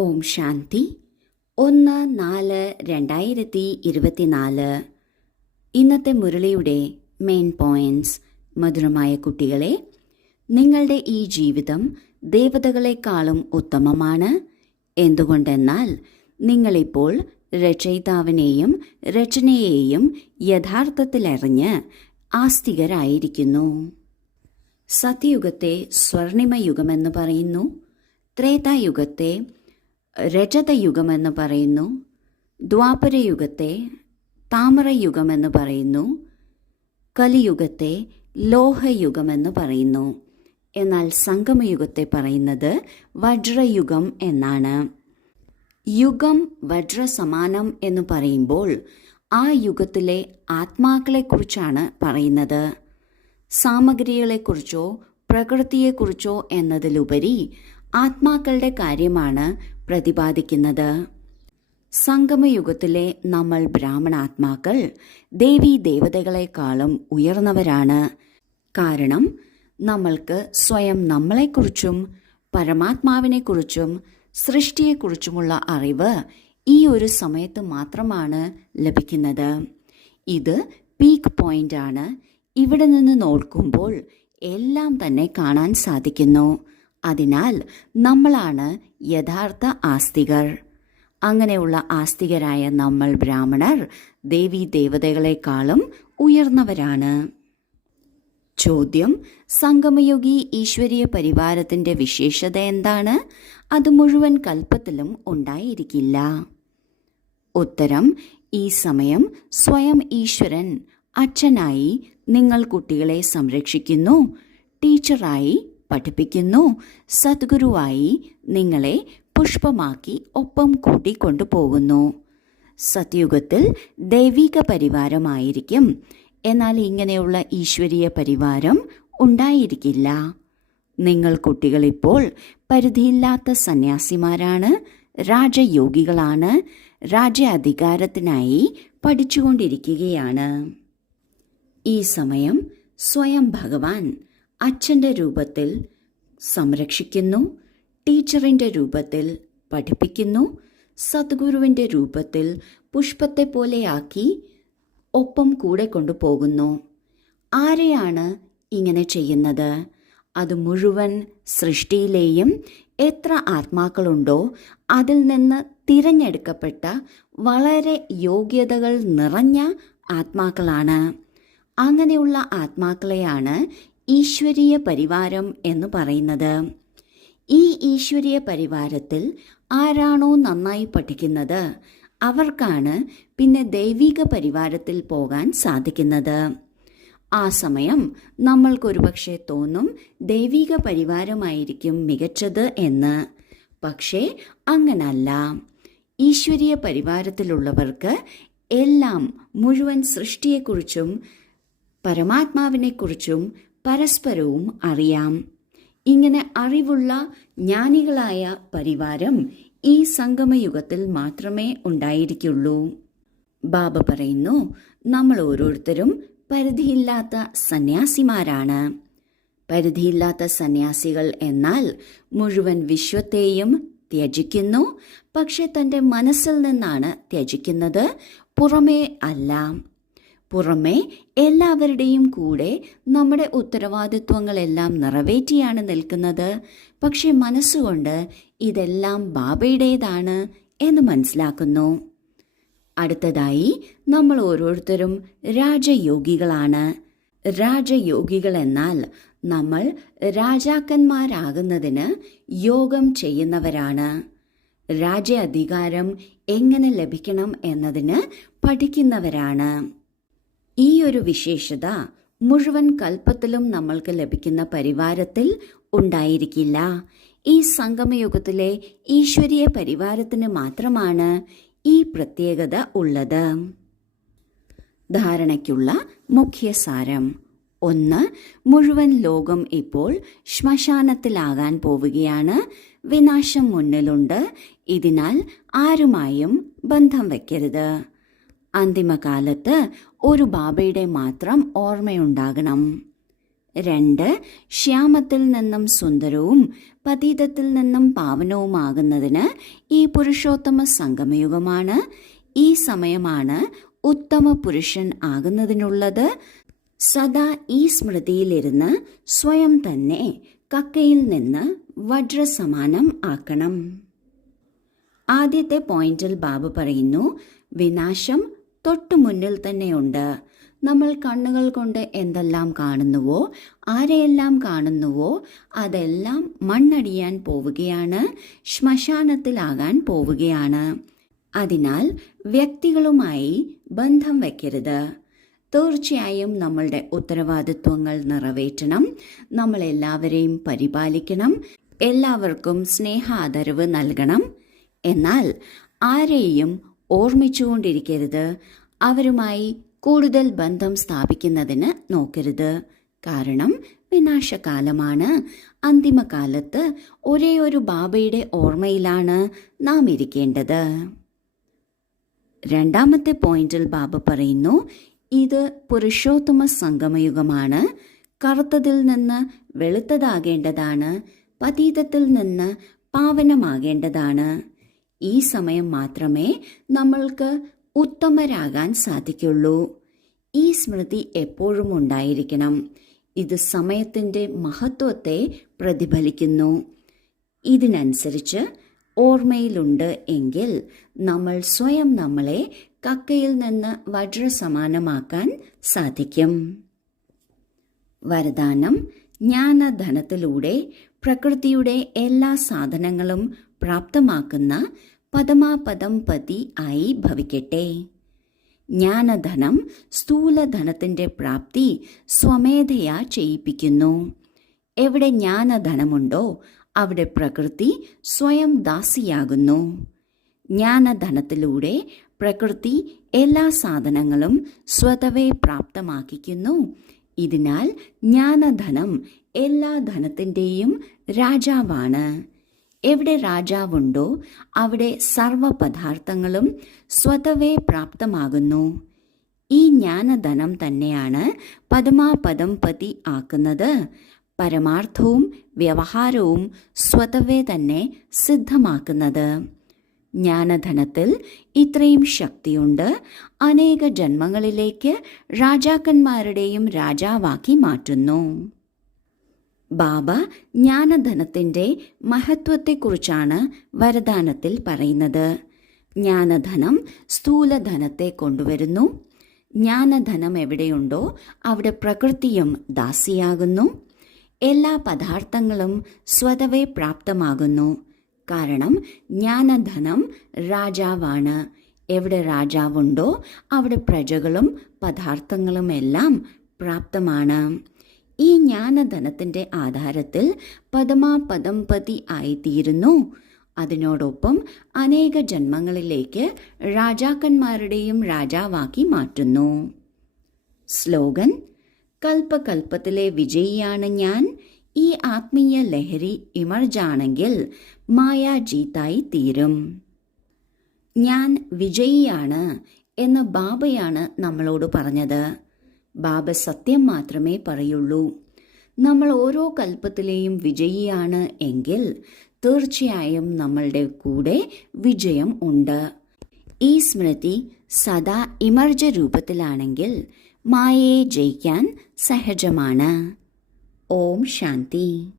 ഓം ശാന്തി 1-4-2024. ഇന്നത്തെ മുരളിയുടെ main points. മധുരമായ കുട്ടികളെ, നിങ്ങളുടെ ഈ ജീവിതം ദേവതകളെക്കാളും ഉത്തമമാണ്. എന്തുകൊണ്ടെന്നാൽ നിങ്ങളിപ്പോൾ രചയിതാവിനെയും രചനയെയും യഥാർത്ഥത്തിലറിഞ്ഞ് ആസ്തികരായിരിക്കുന്നു. സത്യയുഗത്തെ സ്വർണിമയുഗമെന്ന് പറയുന്നു. ത്രേതായുഗത്തെ രജതയുഗമെന്ന് പറയുന്നു. ദ്വാപരയുഗത്തെ താമരയുഗമെന്ന് പറയുന്നു. കലിയുഗത്തെ ലോഹയുഗമെന്ന് പറയുന്നു. എന്നാൽ സംഗമയുഗത്തെ പറയുന്നത് വജ്രയുഗം എന്നാണ്. യുഗം വജ്രസമാനം എന്ന് പറയുമ്പോൾ ആ യുഗത്തിലെ ആത്മാക്കളെക്കുറിച്ചാണ് പറയുന്നത്. സാമഗ്രികളെക്കുറിച്ചോ പ്രകൃതിയെക്കുറിച്ചോ എന്നതിലുപരി ആത്മാക്കളുടെ കാര്യമാണ് പ്രതിപാദിക്കുന്നത്. സംഗമയുഗത്തിലെ നമ്മൾ ബ്രാഹ്മണാത്മാക്കൾ ദേവീ ദേവതകളെക്കാളും ഉയർന്നവരാണ്. കാരണം നമ്മൾക്ക് സ്വയം നമ്മളെക്കുറിച്ചും പരമാത്മാവിനെക്കുറിച്ചും സൃഷ്ടിയെക്കുറിച്ചുമുള്ള അറിവ് ഈ ഒരു സമയത്ത് മാത്രമാണ് ലഭിക്കുന്നത്. ഇത് പീക്ക് പോയിന്റ് ആണ്. ഇവിടെ നിന്ന് നോക്കുമ്പോൾ എല്ലാം തന്നെ കാണാൻ സാധിക്കുന്നു. അതിനാൽ നമ്മളാണ് യഥാർത്ഥ ആസ്തികർ. അങ്ങനെയുള്ള ആസ്തികരായ നമ്മൾ ബ്രാഹ്മണർ ദേവീ ദേവതകളെക്കാളും ഉയർന്നവരാണ്. ചോദ്യം: സംഗമയോഗി ഈശ്വരീയ പരിവാരത്തിന്റെ വിശേഷത എന്താണ്? അത് മുഴുവൻ കൽപ്പത്തിലും ഉണ്ടായിരിക്കില്ല. ഉത്തരം: ഈ സമയം സ്വയം ഈശ്വരൻ അച്ഛനായി നിങ്ങൾ കുട്ടികളെ സംരക്ഷിക്കുന്നു, ടീച്ചറായി പഠിപ്പിക്കുന്നു, സദ്ഗുരുവായി നിങ്ങളെ പുഷ്പമാക്കി ഒപ്പം കൂട്ടിക്കൊണ്ടുപോകുന്നു. സത്യുഗത്തിൽ ദൈവിക പരിവാരമായിരിക്കും. എന്നാൽ ഇങ്ങനെയുള്ള ഈശ്വരീയ പരിവാരം ഉണ്ടായിരിക്കില്ല. നിങ്ങൾ കുട്ടികളിപ്പോൾ പരിധിയില്ലാത്ത സന്യാസിമാരാണ്, രാജയോഗികളാണ്, രാജ്യാധികാരത്തിനായി പഠിച്ചുകൊണ്ടിരിക്കുകയാണ്. ഈ സമയം സ്വയം ഭഗവാൻ അച്ഛൻ്റെ രൂപത്തിൽ സംരക്ഷിക്കുന്നു, ടീച്ചറിൻ്റെ രൂപത്തിൽ പഠിപ്പിക്കുന്നു, സദ്ഗുരുവിൻ്റെ രൂപത്തിൽ പുഷ്പത്തെ പോലെയാക്കി ഒപ്പം കൂടെ കൊണ്ടുപോകുന്നു. ആരെയാണ് ഇങ്ങനെ ചെയ്യുന്നത്? അത് മുഴുവൻ സൃഷ്ടിയിലെയും എത്ര ആത്മാക്കളുണ്ടോ അതിൽ നിന്ന് തിരഞ്ഞെടുക്കപ്പെട്ട വളരെ യോഗ്യതകൾ നിറഞ്ഞ ആത്മാക്കളാണ്. അങ്ങനെയുള്ള ആത്മാക്കളെയാണ് ഈശ്വരീയ പരിവാരം എന്ന് പറയുന്നത്. ഈ ഈശ്വരീയ പരിവാരത്തിൽ ആരാണോ നന്നായി പഠിക്കുന്നത് അവർക്കാണ് പിന്നെ ദൈവിക പരിവാരത്തിൽ പോകാൻ സാധിക്കുന്നത്. ആ സമയം നമ്മൾക്കൊരുപക്ഷെ തോന്നും ദൈവിക പരിവാരമായിരിക്കും മികച്ചത് എന്ന്. പക്ഷേ അങ്ങനല്ല. ഈശ്വരീയ പരിവാരത്തിലുള്ളവർക്ക് എല്ലാം മുഴുവൻ സൃഷ്ടിയെക്കുറിച്ചും പരമാത്മാവിനെക്കുറിച്ചും പരസ്പരവും അറിയാം. ഇങ്ങനെ അറിവുള്ള ജ്ഞാനികളായ പരിവാരം ഈ സംഗമയുഗത്തിൽ മാത്രമേ ഉണ്ടായിരിക്കുള്ളൂ. ബാബ പറയുന്നു, നമ്മൾ ഓരോരുത്തരും പരിധിയില്ലാത്ത സന്യാസിമാരാണ്. പരിധിയില്ലാത്ത സന്യാസികൾ എന്നാൽ മുഴുവൻ വിശ്വത്തെയും ത്യജിക്കുന്നു. പക്ഷെ തൻ്റെ മനസ്സിൽ നിന്നാണ് ത്യജിക്കുന്നത്, പുറമേ അല്ല. പുറമേ എല്ലാവരുടെയും കൂടെ നമ്മുടെ ഉത്തരവാദിത്വങ്ങളെല്ലാം നിറവേറ്റിയാണ് നിൽക്കുന്നത്. പക്ഷെ മനസ്സുകൊണ്ട് ഇതെല്ലാം ബാബയുടേതാണ് എന്ന് മനസ്സിലാക്കുന്നു. അടുത്തതായി നമ്മൾ ഓരോരുത്തരും രാജയോഗികളാണ്. രാജയോഗികൾ എന്നാൽ നമ്മൾ രാജാക്കന്മാരാകുന്നതിന് യോഗം ചെയ്യുന്നവരാണ്. രാജ്യാധികാരം എങ്ങനെ ലഭിക്കണം എന്നതിന് പഠിക്കുന്നവരാണ്. ഈ ഒരു വിശേഷത മുഴുവൻ കൽപ്പത്തിലും നമ്മൾക്ക് ലഭിക്കുന്ന പരിവാരത്തിൽ ഉണ്ടായിരിക്കില്ല. ഈ സംഗമയുഗത്തിലെ ഈശ്വരീയ പരിവാരത്തിന് മാത്രമാണ് ഈ പ്രത്യേകത ഉള്ളത്. ധാരണയ്ക്കുള്ള മുഖ്യസാരം: 1. മുഴുവൻ ലോകം ഇപ്പോൾ ശ്മശാനത്തിലാകാൻ പോവുകയാണ്. വിനാശം മുന്നിലുണ്ട്. ഇതിനാൽ ആരുമായും ബന്ധം വയ്ക്കരുത്. അന്തിമകാലത്ത് ഒരു ബാബയുടെ മാത്രം ഓർമ്മയുണ്ടാകണം. 2. ശ്യാമത്തിൽ നിന്നും സുന്ദരവും പതീതത്തിൽ നിന്നും പാവനവുമാകുന്നതിന് ഈ പുരുഷോത്തമ സംഗമയുഗമാണ്. ഈ സമയമാണ് ഉത്തമ പുരുഷൻ ആകുന്നതിനുള്ളത്. സദാ ഈ സ്മൃതിയിലിരുന്ന് സ്വയം തന്നെ കക്കയിൽ നിന്ന് വജ്രസമാനം ആക്കണം. ആദ്യത്തെ പോയിന്റിൽ ബാബ പറയുന്നു, വിനാശം തൊട്ടു മുന്നിൽ തന്നെയുണ്ട്. നമ്മൾ കണ്ണുകൾ കൊണ്ട് എന്തെല്ലാം കാണുന്നുവോ, ആരെയെല്ലാം കാണുന്നുവോ അതെല്ലാം മണ്ണടിയാൻ പോവുകയാണ്, ശ്മശാനത്തിലാകാൻ പോവുകയാണ്. അതിനാൽ വ്യക്തികളുമായി ബന്ധം വയ്ക്കരുത്. തീർച്ചയായും നമ്മളുടെ ഉത്തരവാദിത്വങ്ങൾ നിറവേറ്റണം. നമ്മളെല്ലാവരെയും പരിപാലിക്കണം. എല്ലാവർക്കും സ്നേഹാദരവ് നൽകണം. എന്നാൽ ആരെയും ഓർമ്മിച്ചുകൊണ്ടിരിക്കരുത്. അവരുമായി കൂടുതൽ ബന്ധം സ്ഥാപിക്കുന്നതിന് നോക്കരുത്. കാരണം വിനാശകാലമാണ്. അന്തിമകാലത്ത് ഒരേ ഒരു ബാബയുടെ ഓർമ്മയിലാണ് നാം ഇരിക്കേണ്ടത്. രണ്ടാമത്തെ പോയിന്റിൽ ബാബ പറയുന്നു, ഇത് പുരുഷോത്തമ സംഗമയുഗമാണ്. കറുത്തതിൽ നിന്ന് വെളുത്തതാകേണ്ടതാണ്. പതീതത്തിൽ നിന്ന് പാവനമാകേണ്ടതാണ്. ഈ സമയം മാത്രമേ നമ്മൾക്ക് ഉത്തമരാകാൻ സാധിക്കുള്ളൂ. ഈ സ്മൃതി എപ്പോഴും ഉണ്ടായിരിക്കണം. ഇത് സമയത്തിൻ്റെ മഹത്വത്തെ പ്രതിഫലിക്കുന്നു. ഇതിനനുസരിച്ച് ഓർമ്മയിലുണ്ട് എങ്കിൽ നമ്മൾ സ്വയം നമ്മളെ കക്കയിൽ നിന്ന് വജ്രസമാനമാക്കാൻ സാധിക്കും. വരദാനം: ജ്ഞാനധനത്തിലൂടെ പ്രകൃതിയുടെ എല്ലാ സാധനങ്ങളും പ്രാപ്തമാക്കുന്ന പദമാപദം പതി ആയി ഭവിക്കട്ടെ. ജ്ഞാനധനം സ്ഥൂലധനത്തിൻ്റെ പ്രാപ്തി സ്വമേധയാ ചെയ്യിപ്പിക്കുന്നു. എവിടെ ജ്ഞാനധനമുണ്ടോ അവിടെ പ്രകൃതി സ്വയം ദാസിയാകുന്നു. ജ്ഞാനധനത്തിലൂടെ പ്രകൃതി എല്ലാ സാധനങ്ങളും സ്വതവേ പ്രാപ്തമാക്കിക്കുന്നു. ഇതിനാൽ ജ്ഞാനധനം എല്ലാ ധനത്തിൻ്റെയും രാജാവാണ്. എവിടെ രാജാവുണ്ടോ അവിടെ സർവപദാർത്ഥങ്ങളും സ്വതവേ പ്രാപ്തമാകുന്നു. ഈ ജ്ഞാനധനം തന്നെയാണ് പദമാപദം പതി ആക്കുന്നത്. പരമാർത്ഥവും വ്യവഹാരവും സ്വതവേ തന്നെ സിദ്ധമാക്കുന്നത്. ജ്ഞാനധനത്തിൽ ഇത്രയും ശക്തിയുണ്ട്. അനേക ജന്മങ്ങളിലേക്ക് രാജാക്കന്മാരുടെയും രാജാവാക്കി മാറ്റുന്നു. ബാബ ജ്ഞാനധനത്തിൻ്റെ മഹത്വത്തെക്കുറിച്ചാണ് വരദാനത്തിൽ പറയുന്നത്. ജ്ഞാനധനം സ്ഥൂലധനത്തെ കൊണ്ടുവരുന്നു. ജ്ഞാനധനം എവിടെയുണ്ടോ അവിടെ പ്രകൃതിയും ദാസിയാകുന്നു. എല്ലാ പദാർത്ഥങ്ങളും സ്വതവേ പ്രാപ്തമാകുന്നു. കാരണം ജ്ഞാനധനം രാജാവാണ്. എവിടെ രാജാവുണ്ടോ അവിടെ പ്രജകളും പദാർത്ഥങ്ങളും എല്ലാം പ്രാപ്തമാണ്. ഈ ജ്ഞാനധനത്തിൻ്റെ ആധാരത്തിൽ പദമാപദം പതി ആയിത്തീരുന്നു. അതിനോടൊപ്പം അനേക ജന്മങ്ങളിലേക്ക് രാജാക്കന്മാരുടെയും രാജാവാക്കി മാറ്റുന്നു. സ്ലോഗൻ: കൽപ്പകൽപ്പത്തിലെ വിജയിയാണ് ഞാൻ. ഈ ആത്മീയ ലഹരി ഇമർജാണെങ്കിൽ മായ ജീത്തായി തീരും. ഞാൻ വിജയിയാണ് എന്ന് ബാബയാണ് നമ്മളോട് പറഞ്ഞത്. ബാബ സത്യം മാത്രമേ പറയുള്ളൂ. നമ്മൾ ഓരോ കൽപ്പത്തിലെയും വിജയിയാണ് എങ്കിൽ തീർച്ചയായും നമ്മളുടെ കൂടെ വിജയം ഉണ്ട്. ഈ സ്മൃതി സദാ ഇമർജ രൂപത്തിലാണെങ്കിൽ മായയെ ജയിക്കാൻ സഹജമാണ്. ഓം ശാന്തി.